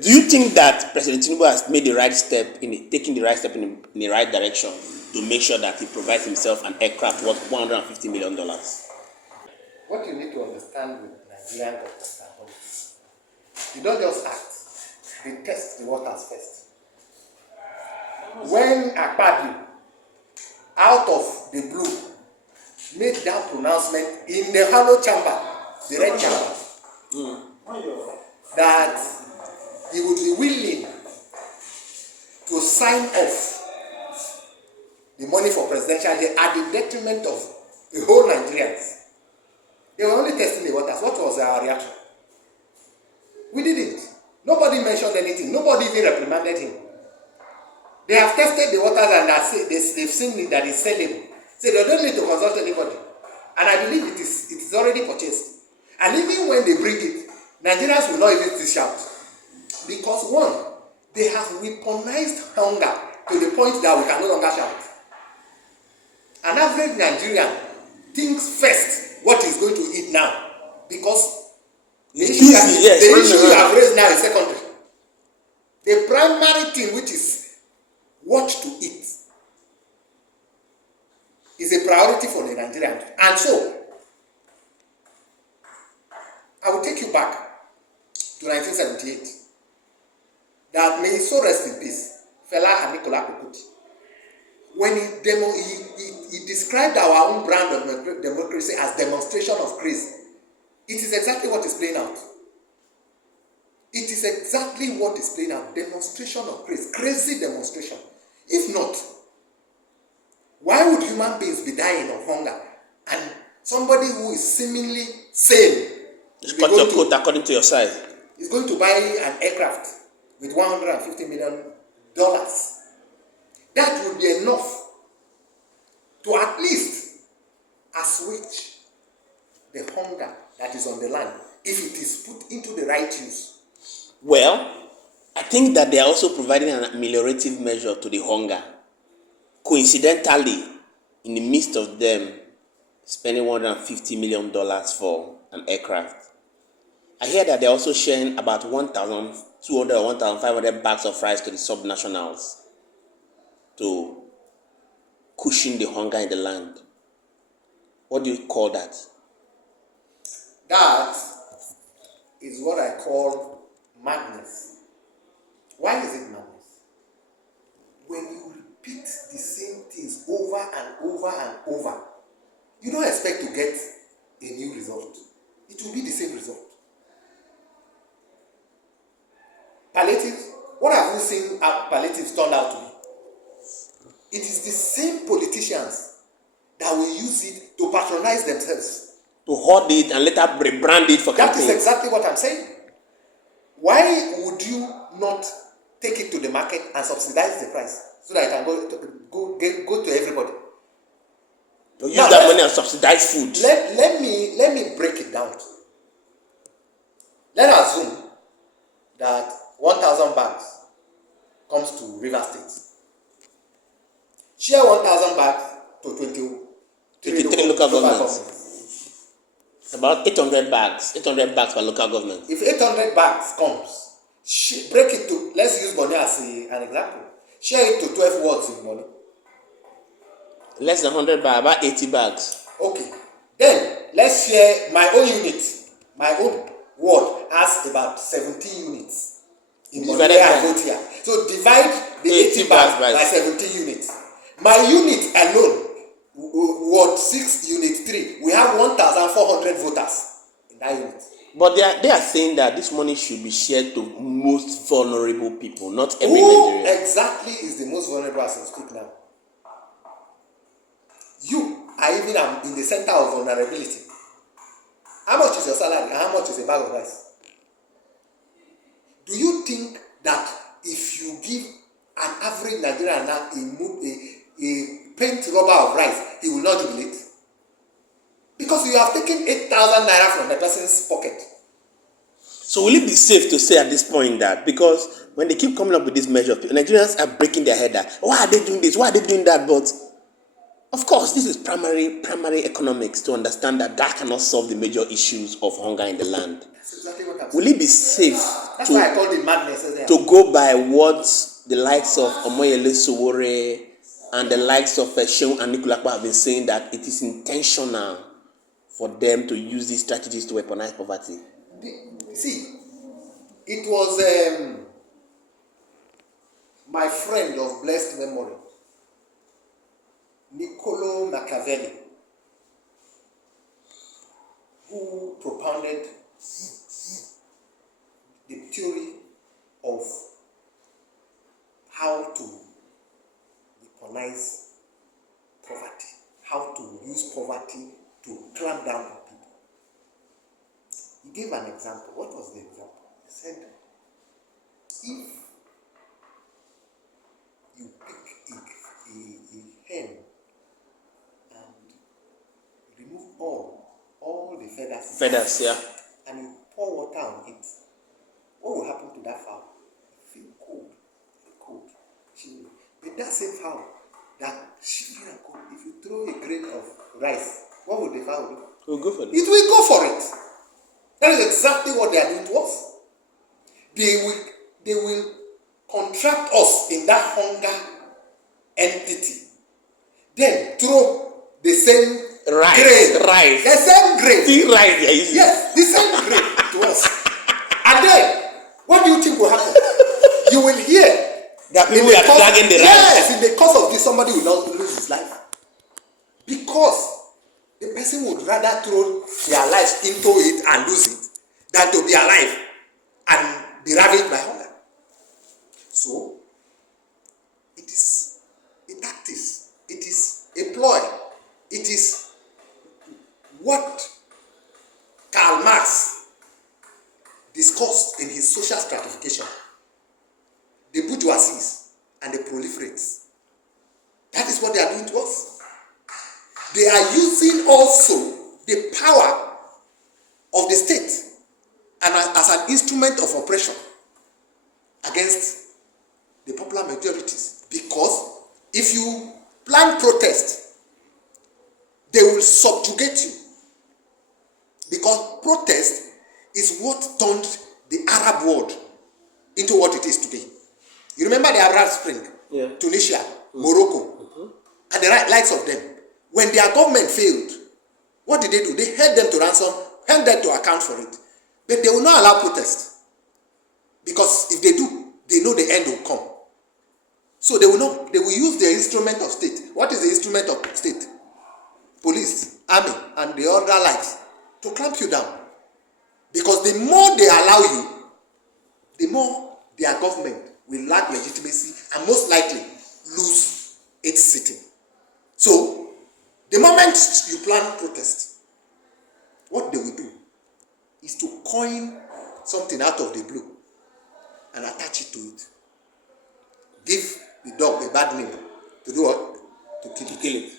Do you think that President Tinubu has made the right step taking the right step in the right direction to make sure that he provides himself an aircraft worth $150 million? What you need to understand with Nigerian government and politics, you don't just act, they test the waters first. When Akpabio, out of the blue, made that pronouncement in the hollow chamber, the red chamber, that he would be willing to sign off the money for presidential at the detriment of the whole Nigerians. They were only testing the waters. What was our reaction? We didn't. Nobody mentioned anything. Nobody even reprimanded him. They have tested the waters and they've seen that it's sellable. So they don't need to consult anybody. And I believe it is already purchased. And even when they bring it, Nigerians will not even shout. Because one, they have weaponized hunger to the point that we can no longer shout. An average Nigerian thinks first what he's going to eat now. Because the issue you have raised now is secondary. The primary thing, which is what to eat, is a priority for the Nigerians. And so, I will take you back to 1978. That may so rest in peace, Fela and Nicola Kukuti. When he described our own brand of democracy as demonstration of grace, it is exactly what is playing out. It is exactly what is playing out. Demonstration of grace. Crazy demonstration. If not, why would human beings be dying of hunger? And somebody who is seemingly sane, just cut your coat according to your size, is going to buy an aircraft with $150 million. That would be enough to at least assuage the hunger that is on the land if it is put into the right use. Well, I think that they are also providing an ameliorative measure to the hunger. Coincidentally, in the midst of them spending $150 million for an aircraft, I hear that they're also sharing about 1,200 or 1,500 bags of rice to the subnationals to cushion the hunger in the land. What do you call that? That is what I call madness. Why is it madness? When you repeat the same things over and over and over, you don't expect to get a new result. It will be the same result. Palliatives, what have we seen palliatives turned out to be? It is the same politicians that will use it to patronize themselves. To hoard it and later rebrand it for campaign. That is exactly what I'm saying. Why would you not take it to the market and subsidize the price so that it can go to everybody? To use that money and subsidize food. Let me break it down. Let us assume that 1,000 bags comes to River State. Share 1,000 bags to 23 local governments. About 800 bags per local government. If 800 bags comes, break it to, let's use money as an example. Share it to 12 wards in money. Less than 100 bags, about 80 bags. Okay. Then, let's share my own unit. My own ward has about 17 units. In money I vote here. So divide the 80 bags by 17 units. My unit alone, Ward 6, Unit 3, we have 1,400 voters in that unit. But they are saying that this money should be shared to most vulnerable people, not every Nigerian. Who exactly is the most vulnerable as I speak now? You are even in the center of vulnerability. How much is your salary and how much is a bag of rice? Do you think that if you give an average Nigerian now a paint rubber of rice, he will not jubilate? Because you have taken 8,000 naira from the person's pocket. So will it be safe to say at this point that, because when they keep coming up with this measure, Nigerians are breaking their head that, why are they doing this, why are they doing that, but Of course, this is primary economics to understand that cannot solve the major issues of hunger in the land. That's exactly what I'm saying. Will it be safe That's why I called it madness. to go by what the likes of Omoyele Sowore and the likes of Shehu and Nikulakpa have been saying, that it is intentional for them to use these strategies to weaponize poverty? See, it was my friend of blessed memory, Niccolo Machiavelli, who propounded the theory of how to weaponize poverty, how to use poverty to clamp down on people. He gave an example. What was the example? He said, if you pick a hen and remove all the feathers, Yeah. and you pour water on it, what will happen to that fowl? It feel cold, shivering. But that same fowl, that shivering and cold, if you throw a grain of rice, what will the fowl do? It will go for it. It will go for it. That is exactly what they are doing to us. They will contract us in that hunger entity, then throw the same grain. Rice. The same grain. The rice. Yes, the same grain to us. And then, what do you think will happen? You will hear that people are dragging the rice. Yes, in the course of this, somebody will not lose his life. Because the person would rather throw their lives into it and lose it than to be alive and be ravaged by hunger. So, it is a tactics, it is a ploy, it is what Karl Marx discussed in his social stratification. The bourgeoisies and the proliferates. That is what they are doing to us. They are using also the power of the state and as an instrument of oppression against the popular majorities. Because if you plan protest, they will subjugate you. Because protest is what turned the Arab world into what it is today. You remember the Arab Spring? Yeah. Tunisia, Morocco, and the likes of them. When their government failed, what did they do? They held them to ransom, held them to account for it. But they will not allow protest. Because if they do, they know the end will come. So they will use the instrument of state. What is the instrument of state? Police, army, and the other likes to clamp you down. Because the more they allow you, the more their government will lack legitimacy and most likely lose its sitting. So, the moment you plan protest, what they will do is to coin something out of the blue and attach it to it. Give the dog a bad name to do what? To kill it.